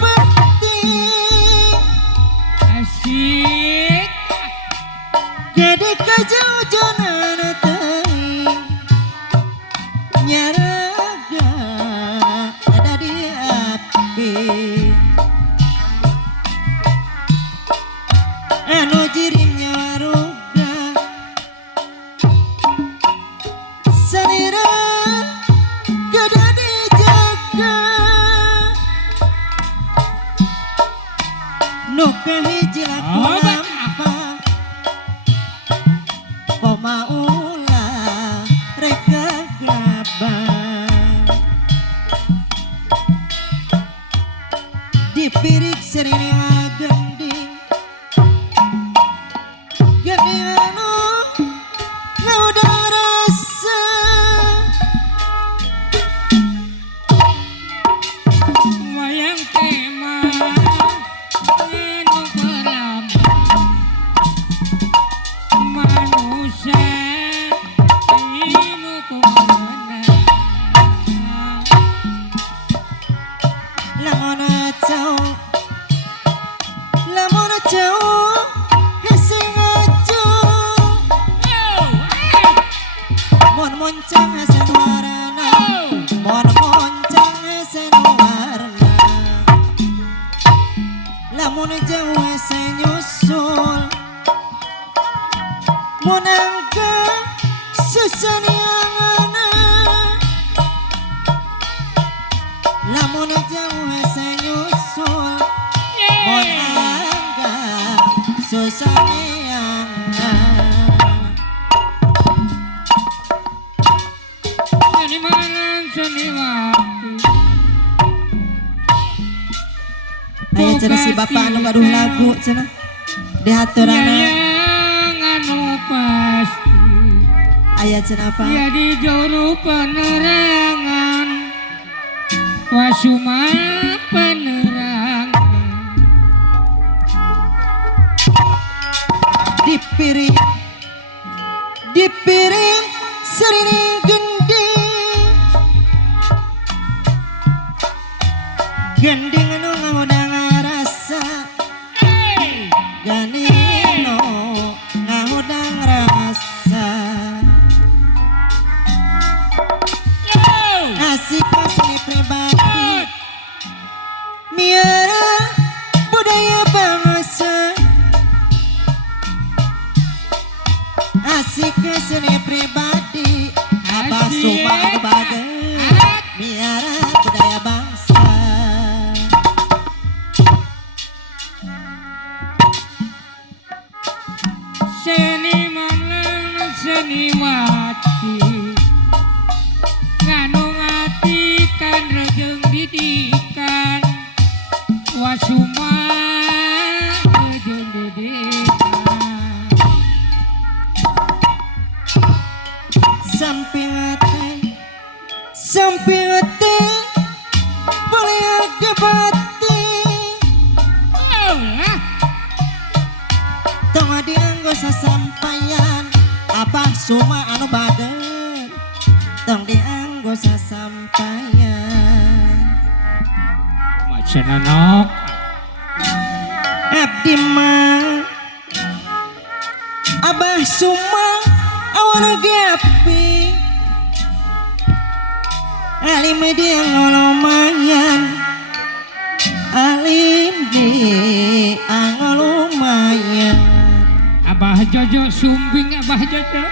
peti asik jadi kejauhan teuing nyaraga ada di api anu jirimnya ruga salira kada dijaga nu kahiji lakuan apa koma ulah reka gabah dipirik serina gending gending anu ngudang rasa wayang tema anu kelam manusia nyimu kumana lamun jauh hesing aja mon moncang hasen warna mon moncang hasen warna lamun jauh hesing nyusul mon angka susaniangana lamun jauh hesing nyusul mon angka susaniangana seni malam seni waktu aya cenah si bapak anu ngaduh lagu cenah dihaturana yang anu pasti aya cenah apa jadi juru penerangan wasuma penerangan dipiring serini gending gending anu ngahudang rasa gending anu ngahudang rasa asik asli pribadi miara budaya bangsa asik seni pribadi abah sumah bager miara budaya bangsa seni malam seni wati nganu ngatikan rejeng didikan wasuma rejeng didikan samping hati boleh gebati tong dianggo sasampayan abah suma anu bager tong dianggo sasampayan macan anak abdi mah abah suma awan gapi alim dia ngolumayan alim di angolumayan abah jojo sumbing abah jojo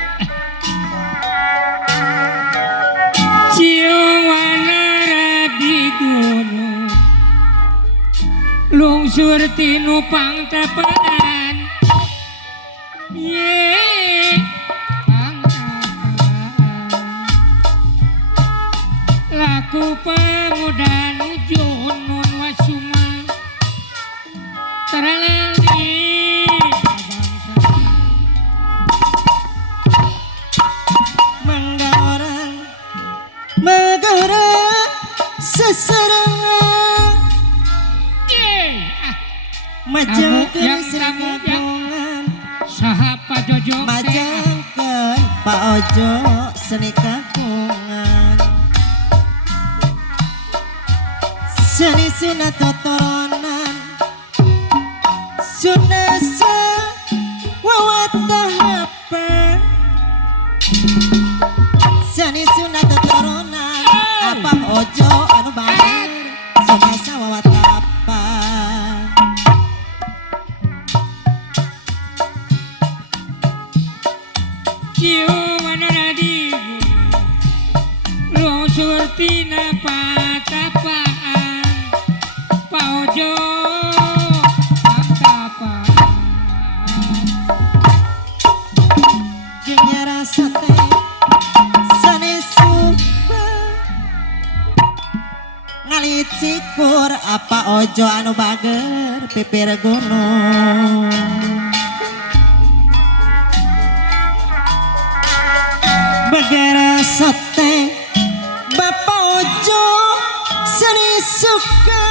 ciuwana radi gunung lungsur tinu pangtapan ye laku pemuda nuju nun wasuma teralali menggaurang seserangan majengkeun seragagongan saha Pak Jojo majengkeun Pak Ojo seni kagungan seni sunat totoronan sunasa wawatahapa sani sunat totoronan apa ojo anu bager sunasa wawatahapa Ciu manaradi Lo surti napa tapaan Paojo tapaan Jenyara sate sane supa ngalit sikur apa ojo anu bager pipir gunung bagara sate bapak ojo seni suka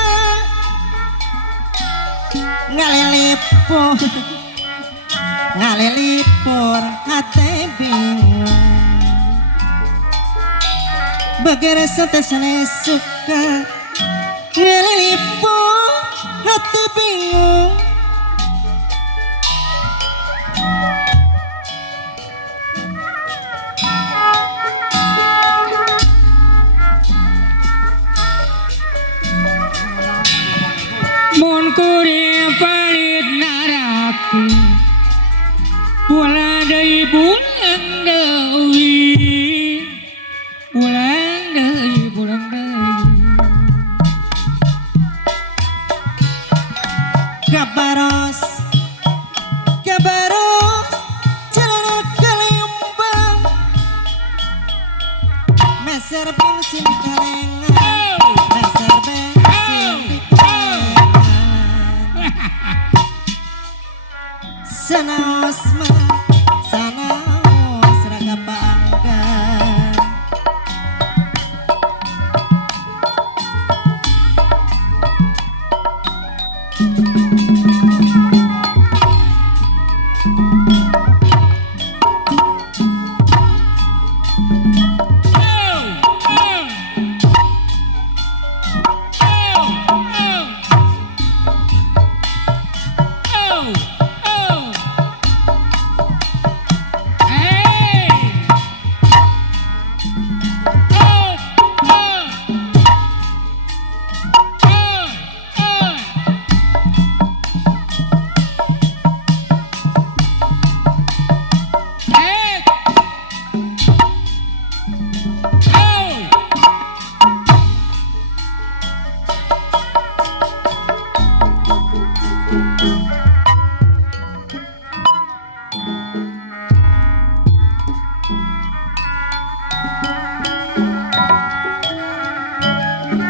ngalilipur hati bingung bagara sate seni suka ngalilipur hati bingung Mon kuri palit naraki Bulan dari bulan deui Bulan dari kabaros celana kalimbang meser bensin kalengan meser bensin di kalengan sanaos raga panggan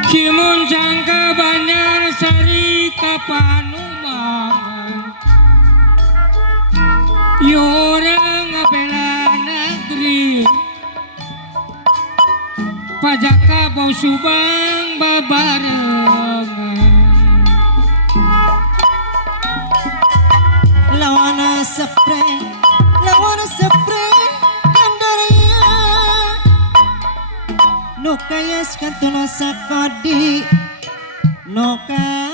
Cimun sangka Banjar Sari Kapanumangan Yorang bela negeri Pajaka bau subang babarengan lawana spray kandaria no kayas kantono sakodi no kayas